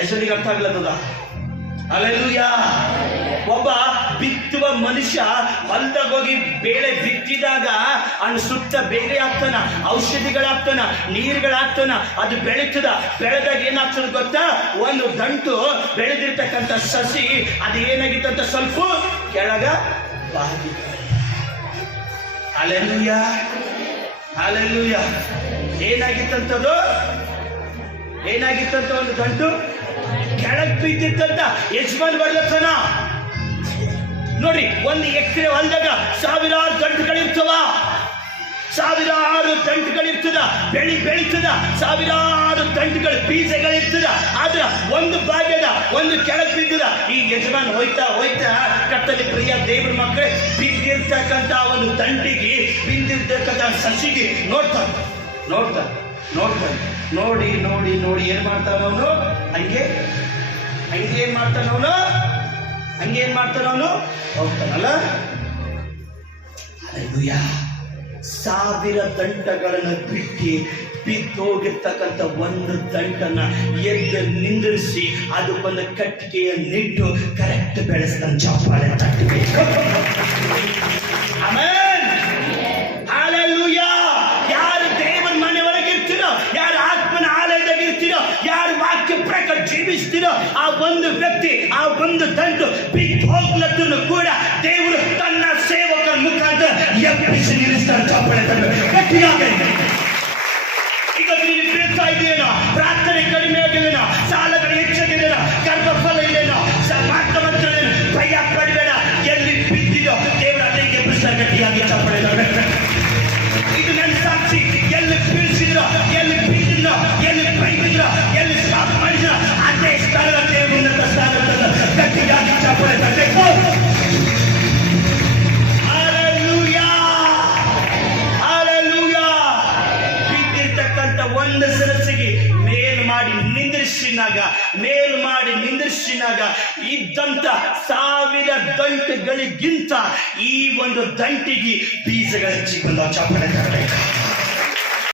ಎಷ್ಟೊತ್ತಿಗೆ ಅರ್ಥ ಆಗ್ಲತ್ತದ? ಹಲ್ಲೆಲೂಯಾ. ಒಬ್ಬ ಬಿತ್ತುವ ಮನುಷ್ಯ ಹೊಲದಾಗ ಹೋಗಿ ಬೇಳೆ ಬಿತ್ತಿದಾಗ ಅವನು ಸುತ್ತ ಬೇರೆ ಹಾಕ್ತಾನ, ಔಷಧಿಗಳಾಗ್ತಾನ, ನೀರುಗಳಾಗ್ತಾನ, ಅದು ಬೆಳೀತದ. ಬೆಳೆದಾಗ ಏನಾಗ್ತದ ಗೊತ್ತಾ? ಒಂದು ದಂಟು ಬೆಳೆದಿರ್ತಕ್ಕಂಥ ಸಸಿ ಅದು ಏನಾಗಿತ್ತಂತ ಸ್ವಲ್ಪ ಕೆಳಗ ಬಾಗಿತ್ತು. Hallelujah, hallelujah. ಏನಾಗಿತ್ತಂತದು? ಏನಾಗಿತ್ತಂತ? ಒಂದು ದಂಟು ಕೆಳಗ್ ಬಿದ್ದಿತ್ತಂತ. ಯಜಮಾನ್ ಬರ್ಲತ್ತನ ನೋಡ್ರಿ, ಒಂದು ಎಕರೆ ಹೊಲದಾಗ ಸಾವಿರಾರು ದಂಟುಗಳಿರ್ತವ, ಸಾವಿರಾರು ದಂಟುಗಳಿರ್ತದ. ಬೆಳೀತದ, ಸಾವಿರಾರು ದಂಟುಗಳು ಬೀಜಗಳಿರ್ತದ. ಆದ್ರ ಒಂದು ಭಾಗ್ಯದ ಒಂದು ಕೆಳಗ್ ಬಿದ್ದದ. ಈ ಯಜಮಾನ್ ಹೋಯ್ತಾ ಕರ್ತನಲ್ಲಿ ಪ್ರಿಯ ದೇವ್ರ ಮಕ್ಕಳೇ, ಬಿದ್ದಿರ್ತಕ್ಕಂಥ ಒಂದು ದಂಟಿಗೆ, ಬಿದ್ದಿರ್ತಕ್ಕಂಥ ಸಸಿಗೆ ನೋಡ್ತಾನೆ. ನೋಡಿ ಏನ್ ಮಾಡ್ತಾನವನು? ಹಂಗೆ ಏನ್ ಮಾಡ್ತಾನವನು? ಹೋಗ್ತಾನಲ್ಲ. ಹಲ್ಲೆಲೂಯಾ. 1000 ದಂಟಗಳನ್ನು ಬಿದ್ದೋಗಿರ್ತಕ್ಕಂಥ ಒಂದು ದಂಟನ್ನ ಎದ್ದು ನಿಂದಿರಿಸಿ ಅದಕ್ಕೊಂದು ಕಟ್ಟಿಗೆಯ ನಿಟ್ಟು ಕರೆಕ್ಟ್ ಬೆಳೆಸ್ತಾನೆ. ಚಪ್ಪಾಳೆ ತಟ್ಟಬೇಕು. ಆಮೆನ್. ಹಲ್ಲೆಲೂಯಾ. ಯಾರು ದೇವರ ಮನೆ ಒಳಗೆ ಇರ್ತೀರೋ, ಯಾರು ಆತ್ಮನ ಆಲಯದಾಗ ಇರ್ತೀರೋ, ಯಾರು ವಾಕ್ಯ ಪ್ರಕಾರ ಜೀವಿಸ್ತೀರೋ, ಆ ಒಂದು ವ್ಯಕ್ತಿ, ಆ ಒಂದು ದಂಟು ಬಿದ್ದು ಹೋಗ್ಲತ್ತೂ ಕೂಡ ದೇವರು ತನ್ನ ಸೇವಕರ ಮುಖಾಂತರ ಎಬ್ಬಿಸಿ ನಿಲ್ಲಿಸ್ತಾರೆ. ಚಪ್ಪಾಳೆ ತಟ್ಟಬೇಕು. ಈಗ ನೀನು ಬೀಳ್ತಾ ಇದೆಯೇನೋ, ಪ್ರಾರ್ಥನೆ ಕಡಿಮೆ ಆಗಿಲ್ಲೇನೋ, ಸಾಲಗಳು ಹೆಚ್ಚಾಗಿದೆಯೋ, ಗರ್ಭಫಲ ಇಲ್ಲೇನೋ, ಮಾತೇನು, ಭಯ ಪಡಬೇಡ. ಎಲ್ಲಿ ಬಿದ್ದಿದೋ ದೇವರ ಅಲ್ಲಿಗೆ ಎಬ್ಬಿಸ್ತಾರೆ. ಗಟ್ಟಿಯಾಗಿ ಚಪ್ಪಾಳೆ ತಟ್ಟಬೇಕು. ಇದು ನನ್ನ ಸಾಕ್ಷಿ. ಎಲ್ಲಿ ಬೀಳ್ಸಿದ್ರೋ, ಎಲ್ಲಿ ಬಿದ್ದಿದ್ರೋ, ಎಲ್ಲಿ ಬೈದಿದ್ರೋ, ಎಲ್ಲಿ ಸ್ಟಾಪ್ ಮಾಡಿದ್ರೋ ಅದೇ ಸ್ಥಳ ದೇವರ ಸ್ಥಾನ. ಗಟ್ಟಿಯಾಗಿ ಚಪ್ಪಾಳೆ ತಟ್ಟಬೇಕು. ಒಂದು ಸರಸಿಗೆ ಮೇಲ್ ಮಾಡಿ ನಿಂದಿರಿಸಿನಾಗ ಇದ್ದಂತ 1000 ದಂಟುಗಳಿಗಿಂತ ಈ ಒಂದು ದಂಟಿಗೆ ಬೀಜಗಳ ಚಿಕ್ಕಂದ. ಚಪ್ಪಳೆ ತರಬೇಕು.